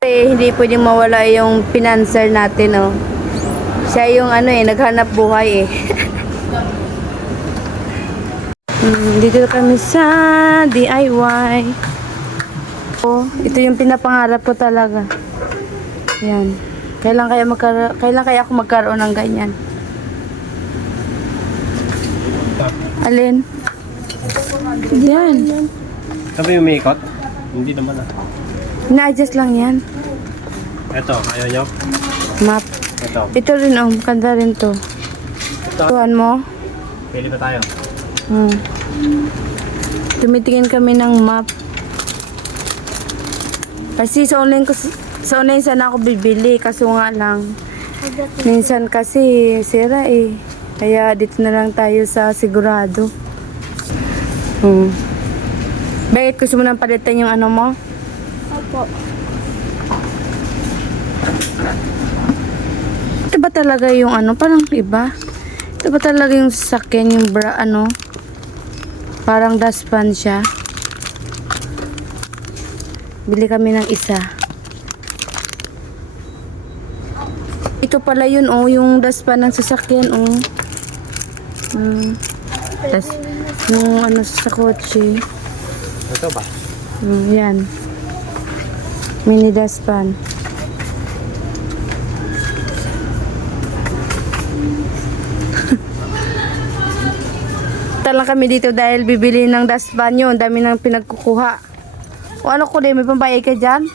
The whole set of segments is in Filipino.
Hindi pwedeng mawala yung financer natin, oh. Siya yung naghanap buhay eh. Dito kami sa DIY. Oh, ito yung pinapangarap ko talaga. Yan. Kailan kaya ako magkaroon ng ganyan? Alin? Yan. Sabi yung may ikot? Hindi naman ah. Na-adjust lang yan. Ito, ayaw nyo? Map. Ito. Ito rin, oh. Kanda rin to. Tuhan mo? Pili ba tayo? Tumitingin kami ng map. Kasi sa online sana ako bibili. Kaso nga lang, minsan kasi sira eh. Kaya dito na lang tayo sa sigurado. Bakit gusto mo nang palitan yung ano mo? Opo. Ito ba talaga yung parang iba? Ito ba talaga yung sasakyan yung parang dustpan siya? Bili kami ng isa. Ito pala yun, oh, yung dustpan ng sasakyan, oh. Yung sa kotse. Ito ba? Yan. Mini dustpan. Lang kami dito dahil bibili ng dustpan yun. Dami nang pinagkukuha. O ano ko din, may pambayad ka dyan?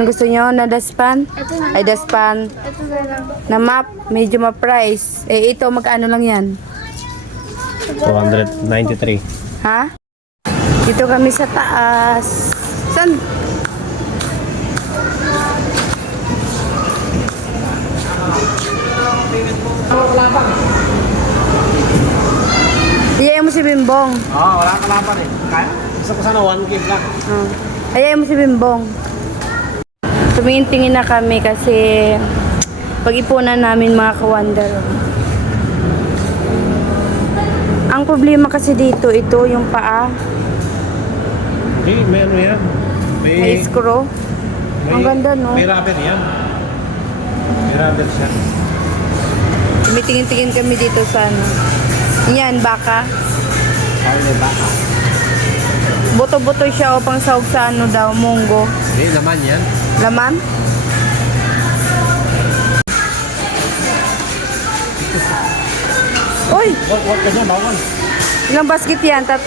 Yung gusto nyo na dustpan? Ito na. Ay, dustpan. Ito na lang. Na map, medyo ma-price. Eh, ito, magkano lang yan? 293. Ha? Dito kami sa taas. Saan? Ayayin mo si Bimbong. Oo, wala kalaban eh. Kaya, gusto ko sana 1 gig lang. Ayayin mo si Bimbong. Tumingin-tingin na kami kasi pag-ipunan namin mga ka-wonder. Ang problema kasi dito, ito yung paa. Hindi, may ano yan. May screw. Ang ganda, no? May rubber yan. May rubber siya. Tumitingin-tingin kami dito sa Yan, baka. Kaya may baka. Buto-buto siya o pang sahog sa daw, munggo. Hindi, naman yan. Laman? Uy! Huwag ka dyan, bawal. Ilang basket yan? 3?